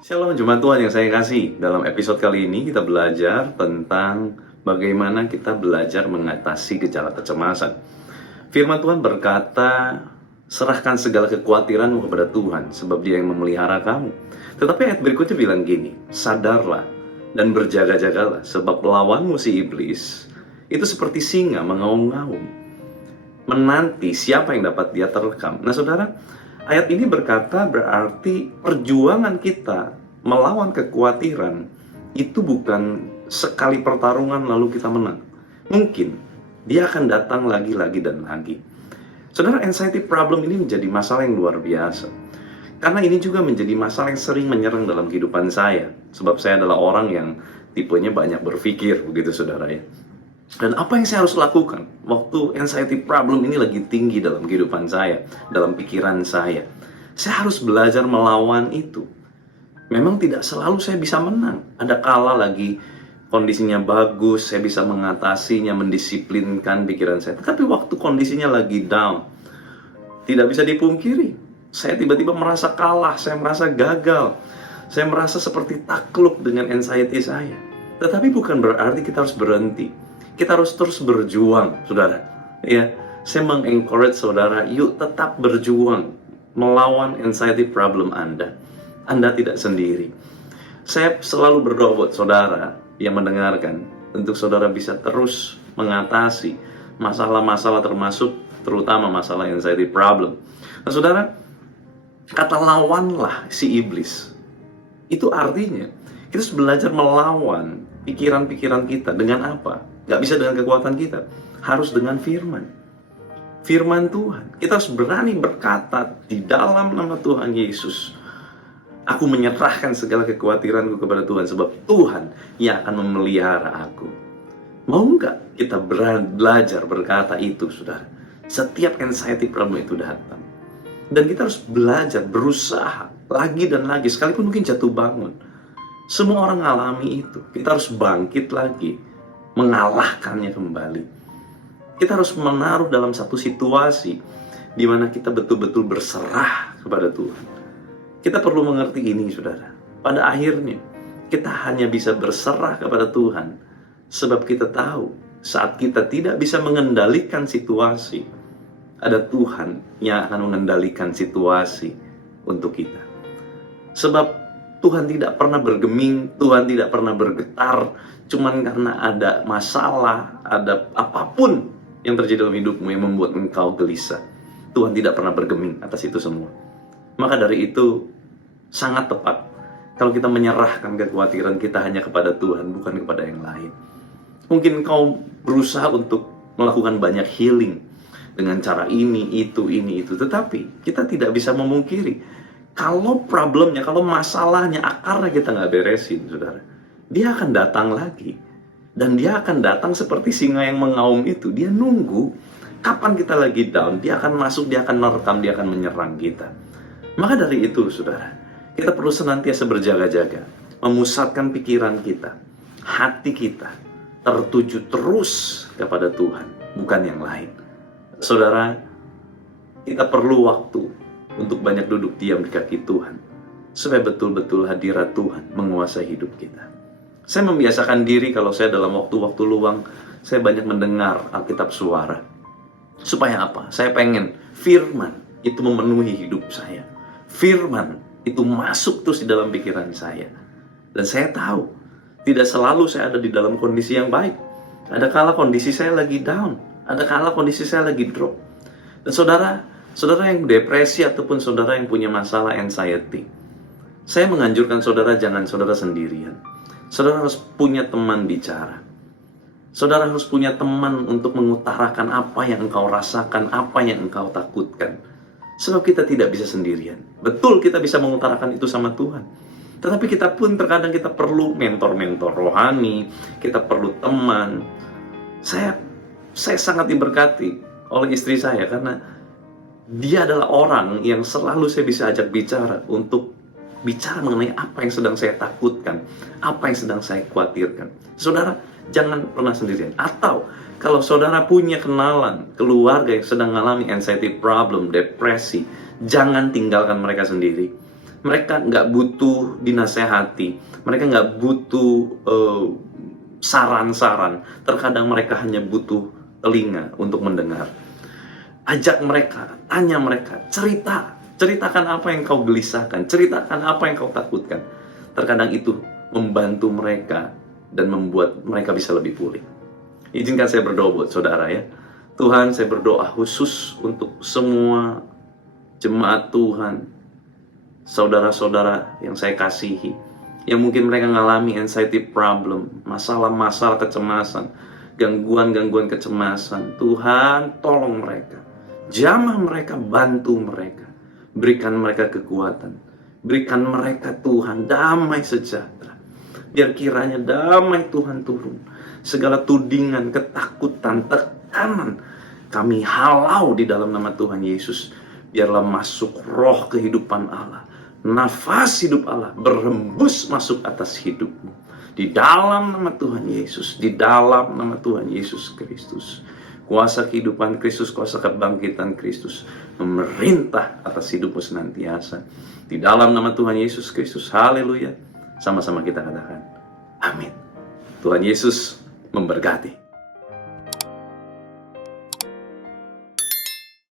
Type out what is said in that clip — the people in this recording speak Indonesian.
Shalom Jemaat Tuhan yang saya kasih. Dalam episode kali ini kita belajar tentang bagaimana kita belajar mengatasi gejala kecemasan. Firman Tuhan berkata, serahkan segala kekhawatiranmu kepada Tuhan, sebab Dia yang memelihara kamu. Tetapi ayat berikutnya bilang gini, sadarlah dan berjaga-jagalah, sebab lawanmu si iblis itu seperti singa mengaum-ngaum, menanti siapa yang dapat dia terkam. Nah saudara, ayat ini berkata berarti perjuangan kita melawan kekhawatiran itu bukan sekali pertarungan lalu kita menang. Mungkin dia akan datang lagi dan lagi. Saudara, anxiety problem ini menjadi masalah yang luar biasa. Karena ini juga menjadi masalah yang sering menyerang dalam kehidupan saya. Sebab saya adalah orang yang tipenya banyak berpikir, begitu saudara ya. Dan apa yang saya harus lakukan waktu anxiety problem ini lagi tinggi dalam kehidupan saya, dalam pikiran saya? Saya harus belajar melawan itu. Memang tidak selalu saya bisa menang. Ada kala lagi kondisinya bagus, saya bisa mengatasinya, mendisiplinkan pikiran saya. Tetapi waktu kondisinya lagi down, tidak bisa dipungkiri, saya tiba-tiba merasa kalah, saya merasa gagal, saya merasa seperti takluk dengan anxiety saya. Tetapi bukan berarti kita harus berhenti. Kita harus terus berjuang, saudara. Ya, saya mengencourage saudara, yuk tetap berjuang melawan anxiety problem Anda. Anda tidak sendiri. Saya selalu berdoa buat saudara yang mendengarkan, untuk saudara bisa terus mengatasi masalah-masalah terutama masalah anxiety problem. Nah saudara, kata lawanlah si iblis, itu artinya kita harus belajar melawan pikiran-pikiran kita. Dengan apa? Gak bisa dengan kekuatan kita, harus dengan firman Tuhan. Kita harus berani berkata di dalam nama Tuhan Yesus, aku menyerahkan segala kekhawatiranku kepada Tuhan, sebab Tuhan yang akan memelihara aku. Mau nggak kita belajar berkata itu, saudara? Setiap anxiety problem itu datang. Dan kita harus belajar, berusaha, lagi dan lagi. Sekalipun mungkin jatuh bangun. Semua orang alami itu. Kita harus bangkit lagi, mengalahkannya kembali. Kita harus menaruh dalam satu situasi di mana kita betul-betul berserah kepada Tuhan. Kita perlu mengerti ini, saudara. Pada akhirnya, kita hanya bisa berserah kepada Tuhan, sebab kita tahu, saat kita tidak bisa mengendalikan situasi, ada Tuhan yang akan mengendalikan situasi untuk kita. Sebab Tuhan tidak pernah bergeming, Tuhan tidak pernah bergetar, cuman karena ada masalah, ada apapun yang terjadi dalam hidupmu yang membuat engkau gelisah. Tuhan tidak pernah bergeming atas itu semua. Maka dari itu, sangat tepat kalau kita menyerahkan kekhawatiran kita hanya kepada Tuhan, bukan kepada yang lain. Mungkin kau berusaha untuk melakukan banyak healing dengan cara ini, itu. Tetapi kita tidak bisa memungkiri, kalau problemnya, kalau masalahnya, akarnya kita nggak beresin, saudara, dia akan datang lagi. Dan dia akan datang seperti singa yang mengaum itu. Dia nunggu kapan kita lagi down, dia akan masuk, dia akan merekam, dia akan menyerang kita. Maka dari itu, saudara, kita perlu senantiasa berjaga-jaga, memusatkan pikiran kita, hati kita tertuju terus kepada Tuhan, bukan yang lain. Saudara, kita perlu waktu untuk banyak duduk diam di kaki Tuhan, supaya betul-betul hadirat Tuhan menguasai hidup kita. Saya membiasakan diri kalau saya dalam waktu-waktu luang, saya banyak mendengar Alkitab suara. Supaya apa? Saya pengen firman itu memenuhi hidup saya. Firman itu masuk terus di dalam pikiran saya. Dan saya tahu, tidak selalu saya ada di dalam kondisi yang baik. Ada kala kondisi saya lagi down, ada kala kondisi saya lagi drop. Dan saudara yang depresi ataupun saudara yang punya masalah anxiety, saya menganjurkan saudara jangan saudara sendirian. Saudara harus punya teman bicara. Saudara harus punya teman untuk mengutarakan apa yang engkau rasakan, apa yang engkau takutkan. Sebab kita tidak bisa sendirian. Betul, kita bisa mengutarakan itu sama Tuhan. Tetapi kita pun terkadang kita perlu mentor-mentor rohani, kita perlu teman. Saya sangat diberkati oleh istri saya karena dia adalah orang yang selalu saya bisa ajak bicara untuk bicara mengenai apa yang sedang saya takutkan, apa yang sedang saya khawatirkan. Saudara, jangan pernah sendirian. Atau Kalau saudara punya kenalan, keluarga yang sedang mengalami anxiety problem, depresi, jangan tinggalkan mereka sendiri. Mereka nggak butuh dinasehati, mereka nggak butuh saran-saran. Terkadang mereka hanya butuh telinga untuk mendengar. Ajak mereka, tanya mereka, ceritakan apa yang kau gelisahkan, ceritakan apa yang kau takutkan. Terkadang itu membantu mereka dan membuat mereka bisa lebih pulih. Izinkan saya berdoa buat saudara ya. Tuhan, saya berdoa khusus untuk semua jemaat Tuhan, saudara-saudara yang saya kasihi, yang mungkin mereka mengalami anxiety problem, masalah-masalah kecemasan, gangguan-gangguan kecemasan. Tuhan, tolong mereka, jamah mereka, bantu mereka, berikan mereka kekuatan, berikan mereka Tuhan damai sejahtera. Biar kiranya damai Tuhan turun. Segala tudingan, ketakutan, tekanan kami halau di dalam nama Tuhan Yesus. Biarlah masuk roh kehidupan Allah, nafas hidup Allah berhembus masuk atas hidupmu. Di dalam nama Tuhan Yesus, di dalam nama Tuhan Yesus Kristus. Kuasa kehidupan Kristus, kuasa kebangkitan Kristus memerintah atas hidupmu senantiasa. Di dalam nama Tuhan Yesus Kristus, haleluya. Sama-sama kita katakan, amin. Tuhan Yesus memberkati.